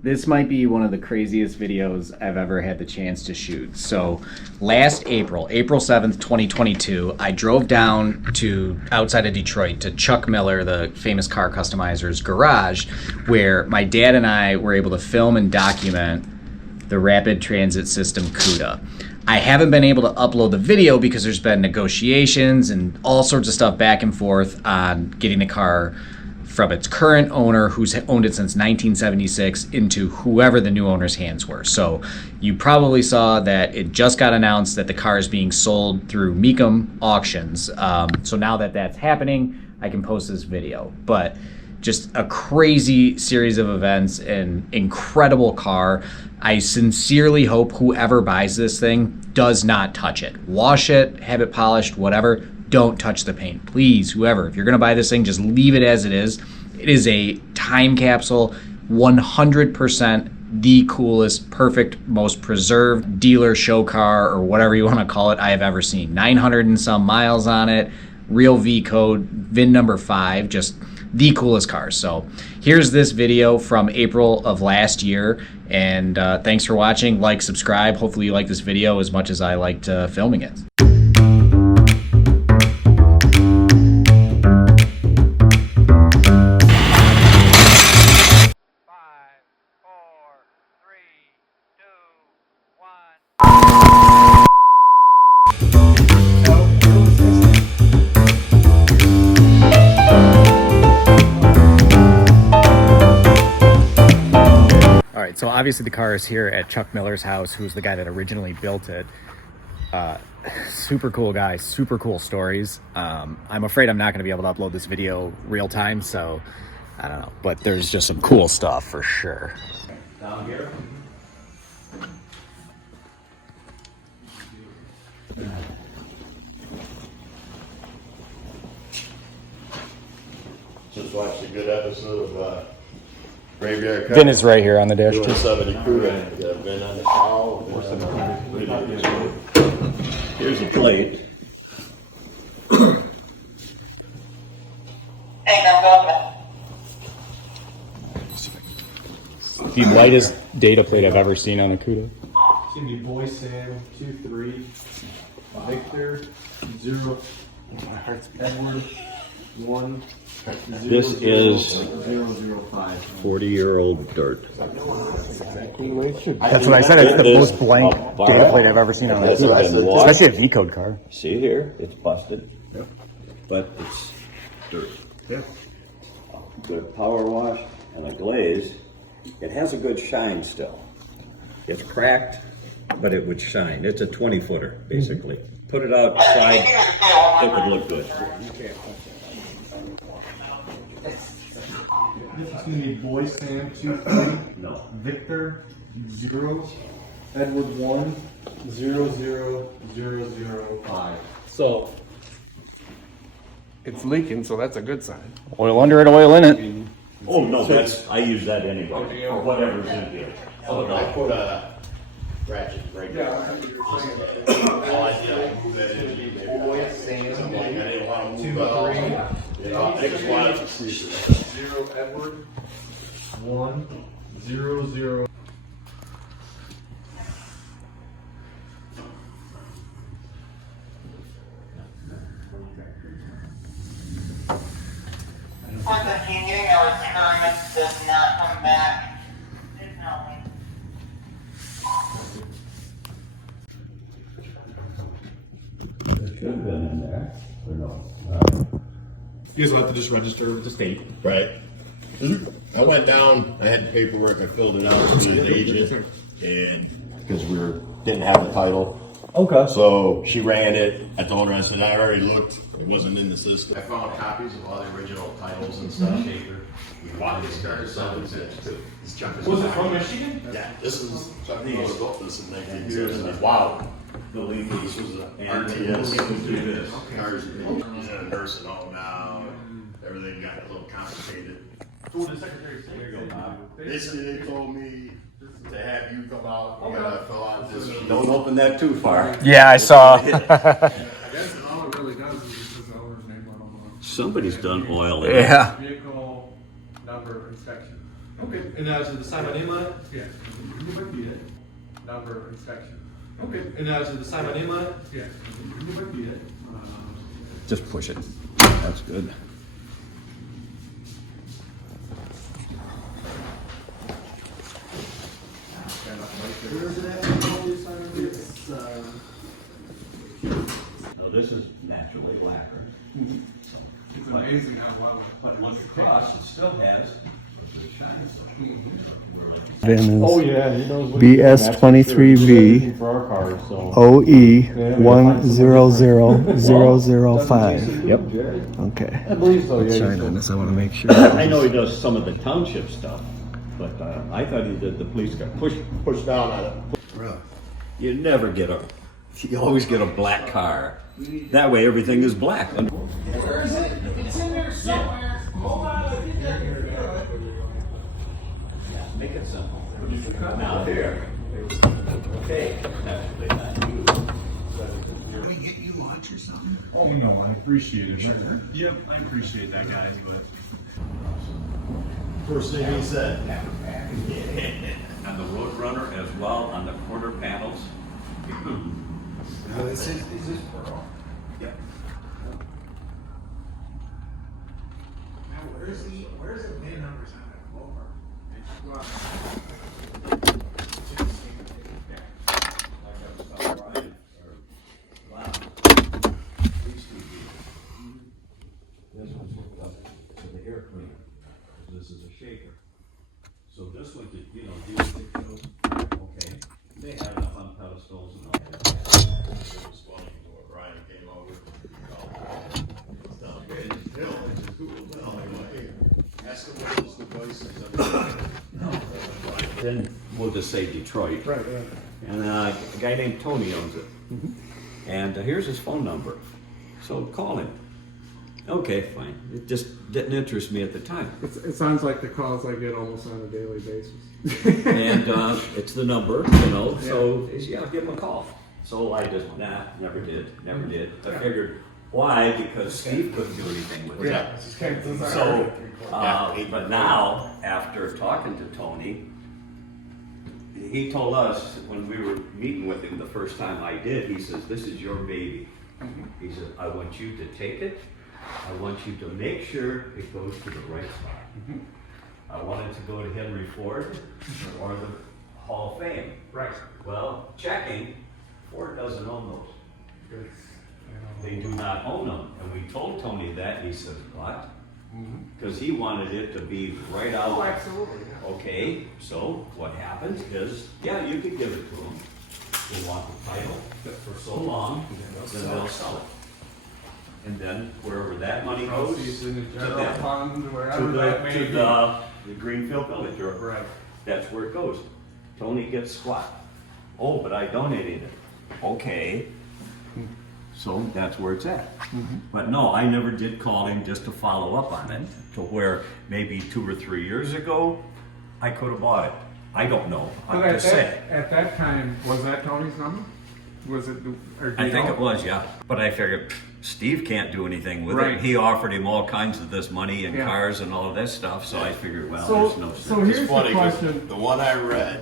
This might be one of the craziest videos I've ever had the chance to shoot. So last April 7th, 2022, I drove down to outside of Detroit to Chuck Miller, the famous car customizer's garage, where my dad and I were able to film and document the rapid transit system Cuda. I haven't been able to upload the video because there's been negotiations and all sorts of stuff back and forth on getting the car from its current owner, who's owned it since 1976, into whoever the new owner's hands were. So you probably saw that it just got announced that the car is being sold through MECUM auctions. So now that that's happening, I can post this video. But just a crazy series of events, an incredible car. I sincerely hope whoever buys this thing does not touch it. Wash it, have it polished, whatever. Don't touch the paint. Please, whoever, if you're gonna buy this thing, just leave it as it is. It is a time capsule, 100% the coolest, perfect, most preserved dealer show car, or whatever you wanna call it, I have ever seen. 900 and some miles on it, real V code, VIN number 5, just the coolest car. So here's this video from April of last year, and thanks for watching. Like, subscribe. Hopefully you like this video as much as I liked filming it. So obviously the car is here at Chuck Miller's house, who's the guy that originally built it. Super cool guy, super cool stories. I'm afraid I'm not going to be able to upload this video real time, so I don't know. But there's just some cool stuff for sure. Down here. Just watched a good episode of Graveyard Car. VIN is right here on the dash. 270 Cuda. VIN on the cowl. Here's a plate. The lightest data plate I've ever seen on a Cuda. It's gonna be Boy Sam 23 Victor 0 Edward 1. This is 005. 40-year-old dirt. That's what I said. It's the most blank data plate I've ever seen on this. Especially a V code car. See here, it's busted, but it's dirt. Yeah. Good power wash and a glaze. It has a good shine still. It's cracked, but it would shine. It's a 20-footer, basically. Put it outside, it would look good. This is gonna be Boy Sam 23 No. Victor 0 Edward 1 00005. So it's leaking, so that's a good sign. Oil under it, oil in it. Oh, no, I use that anyway, or whatever's in here. Oh, no. I put a ratchet right there. All I did, I moved that in. Boy Sam I didn't want to move 23 I'll take a while to see. 0 Edward 1 00. For the beginning, our return does not come back. There should have been in there, or no? You guys will have to just register with the state. Right. I went down, I had the paperwork, I filled it out to the agent, and, because didn't have the title. Okay. So she ran it, I told her, I said, I already looked, it wasn't in the system. I found copies of all the original titles and stuff. We bought this car, so it's too. This junk is. Was it from Michigan? Yeah, this is, Chuck Miller built this in 1970. Wow. Believe me, this was an RTS. Cars, he's in a nursing home now, everything got a little complicated. Who the Secretary of State? Here you go, Bob. Basically, they told me to have you come out, you gotta fill out this. Don't open that too far. Yeah, I saw. I guess all it really does is just says the owner's name on the Somebody's done oil in it. Yeah. vehicle number inspection. Okay. And as the sign my name on it? Yeah. Repeat it. Number and section. Okay. And as the sign my name on it? Yeah. Repeat it. Just push it. That's good. So this is naturally lacquer. It's amazing how well. But once across, it still has the shine. Oh yeah, he knows what BS23V for our cars, so. OE 100005. Yep. Okay. I believe so, yeah. Shine on this. I want to make sure. I know he does some of the township stuff, but I thought he did the police car. Push down on it. You never get a, you always get a black car. That way everything is black. Where is it? It's in there somewhere. Hold on, I think I can feel it. Make it simple. Now here. Okay. Naturally not you. Can we get you lunch or something? Oh, no, I appreciate it. Yep, I appreciate that, guys, but. First thing he said. And the road runner as well on the quarter panels. No, is this pearl? Yep. Now, where's the VIN numbers on that mower? This one's hooked up to the air cleaner. This is a shaker. So this one, you know, these those, okay, they have enough on pedestals and all that. It was funny when Brian came over. Ask him what those devices are. Then we'll just say Detroit. Right, right. And a guy named Tony owns it. And here's his phone number. So call him. Okay, fine. It just didn't interest me at the time. It sounds like the calls I get almost on a daily basis. And it's the number, you know, so he said, yeah, give him a call. So I just, never did. I figured, why? Because Steve couldn't do anything with it. Yeah. So, but now, after talking to Tony, he told us when we were meeting with him the first time I did, he says, this is your baby. He said, I want you to take it. I want you to make sure it goes to the right spot. I want it to go to Henry Ford or the Hall of Fame. Right. Well, checking, Ford doesn't own those. They do not own them. And we told Tony that, and he says, what? Because he wanted it to be right out. Oh, absolutely. Yeah. Okay, so what happens is, yeah, you could give it to them. They want the title for so long, then they'll sell it. And then wherever that money goes, Proceeds in the to general them, fund, to wherever that may the, be. to the Greenfield Village, or Right. that's where it goes. Tony gets squat. Oh, but I donated it. Okay. So that's where it's at. But no, I never did call him just to follow up on it, to where maybe 2 or 3 years ago, I could have bought it. I don't know. I'm But just saying. at that time, was that Tony's number? Was it? Or do I you think know? it was, yeah. But I figured Steve can't do anything with Right. it. He offered him all kinds of this money and Yeah. cars and all of this stuff, so I figured, well, So- there's no so sense. here's It's funny, the 'cause question. the one I read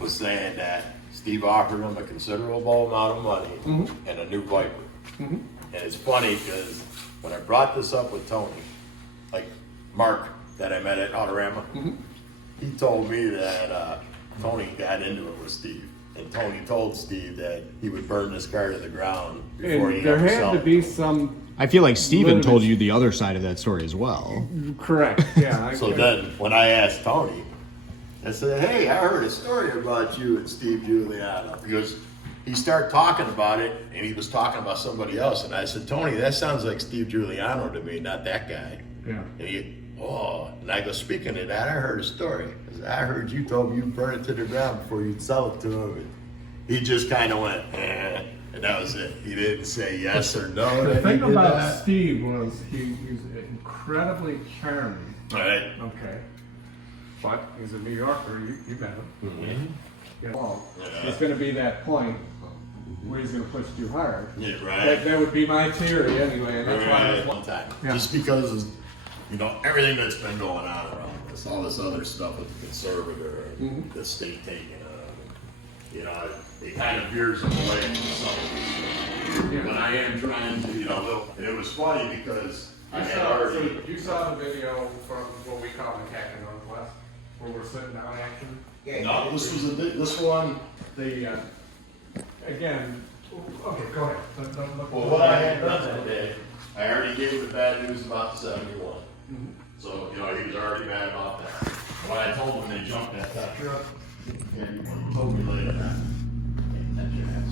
was saying that Steve offered him a considerable amount of money and a new Viper. And it's funny because when I brought this up with Tony, like Mark that I met at Autorama, he told me that Tony got into it with Steve. And Tony told Steve that he would burn this car to the ground before he And there ever had sell to it. be some. I feel like Steven Limited. told you the other side of that story as well. Correct. Yeah. So then, when I asked Tony, I said, hey, I heard a story about you and Steve Giuliano. Because he started talking about it, and he was talking about somebody else. And I said, Tony, that sounds like Steve Giuliano to me, not that guy. Yeah. And and I go, speaking of that, I heard a story. I said, I heard you told him you'd burn it to the ground before you'd sell it to him. And he just kind of went, and that was it. He didn't say yes or no. The that thing he did about that. Steve was he's incredibly charming. Right. Okay. But he's a New Yorker. You met him. Yeah. Well, there's going to be that point where he's going to push too hard. Yeah, right. That would be my theory anyway, and that's why I Right, was one time. Yeah. Just because of, everything that's been going on around. it's all this other stuff with the conservator and the state taking it. You know, it kind of veers them away from some of these things. But I am trying to, you know, and it was funny because I had already. You saw the video from what we call the Captain Northwest, where we're sitting down action. No, this was this one. The, again, okay, go ahead. Well, what I had done that day, I already gave him the bad news about the 71. So, you know, he was already mad about that. When I told him they jumped that truck, and he told me later that intention has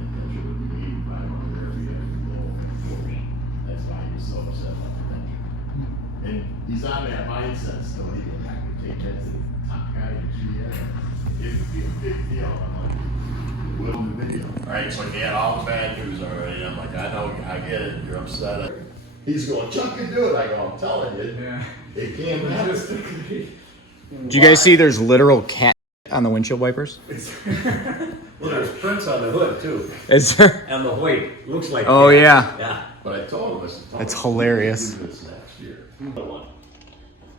intention would be 85 area below 40. That's why he was so upset about the tension. And he's on that mindset still. He goes, I could take that to the top guy at GM. It would be a big deal. I'm like, will the video. All right, so he had all the bad news already. I'm like, I know, I get it. You're upset. He's going, Chuck can do it. I go, I'm telling you, it can't happen. Do you guys see there's literal cat on the windshield wipers? Well, there's prints on the hood too, Is there? and the white looks like. Oh, that. yeah. Yeah. But I told him, I said, That's hilarious. Do this next year.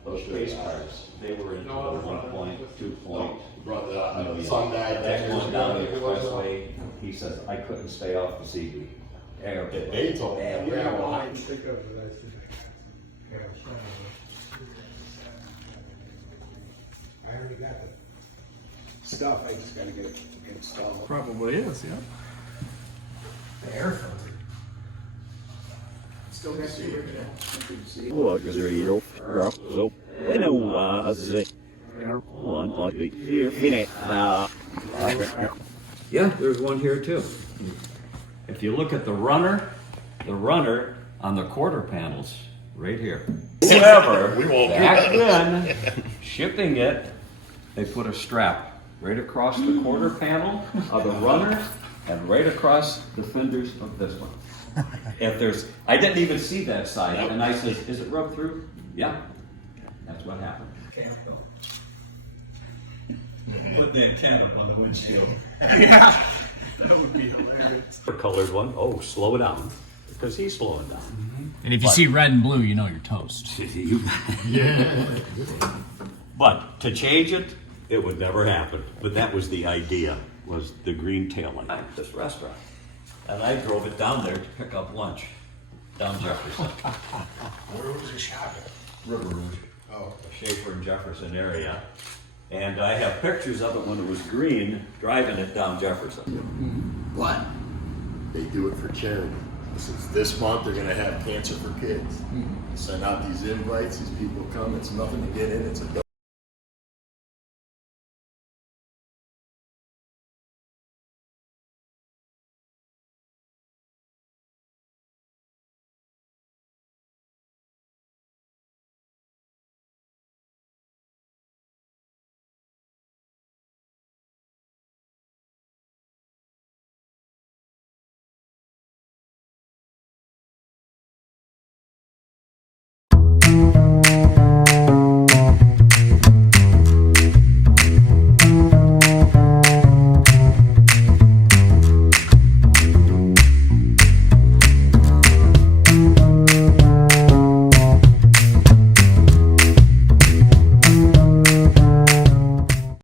Those space cars, they were into a 1 point, 2 point. Brought the son died That one down the expressway, he says, I couldn't stay off the CB. They told me. I can think of it. I already got the stuff, I just gotta get it installed. Probably is, yeah. The air filter. Still got the Yeah, there's one here too. If you look at the runner on the quarter panels, right here. However, We won't do back that. then, shipping it, they put a strap right across the quarter panel of the runner and right across the fenders of this one. If there's, I didn't even see that side, and I said, is it rubbed through? Yeah, that's what happened. Put the antenna on the windshield. That would be hilarious. The colored one, oh, slow down, because he's slowing down. And if you see red and blue, you know you're toast. But to change it, it would never happen. But that was the idea, was the green tail light. This restaurant. And I drove it down there to pick up lunch, down Jefferson. Where was the shop? River Rouge. Oh. Schaefer and Jefferson area. And I have pictures of it when it was green, driving it down Jefferson. But they do it for charity. This month they're gonna have cancer for kids. Send out these invites, these people come, it's nothing to get in, it's a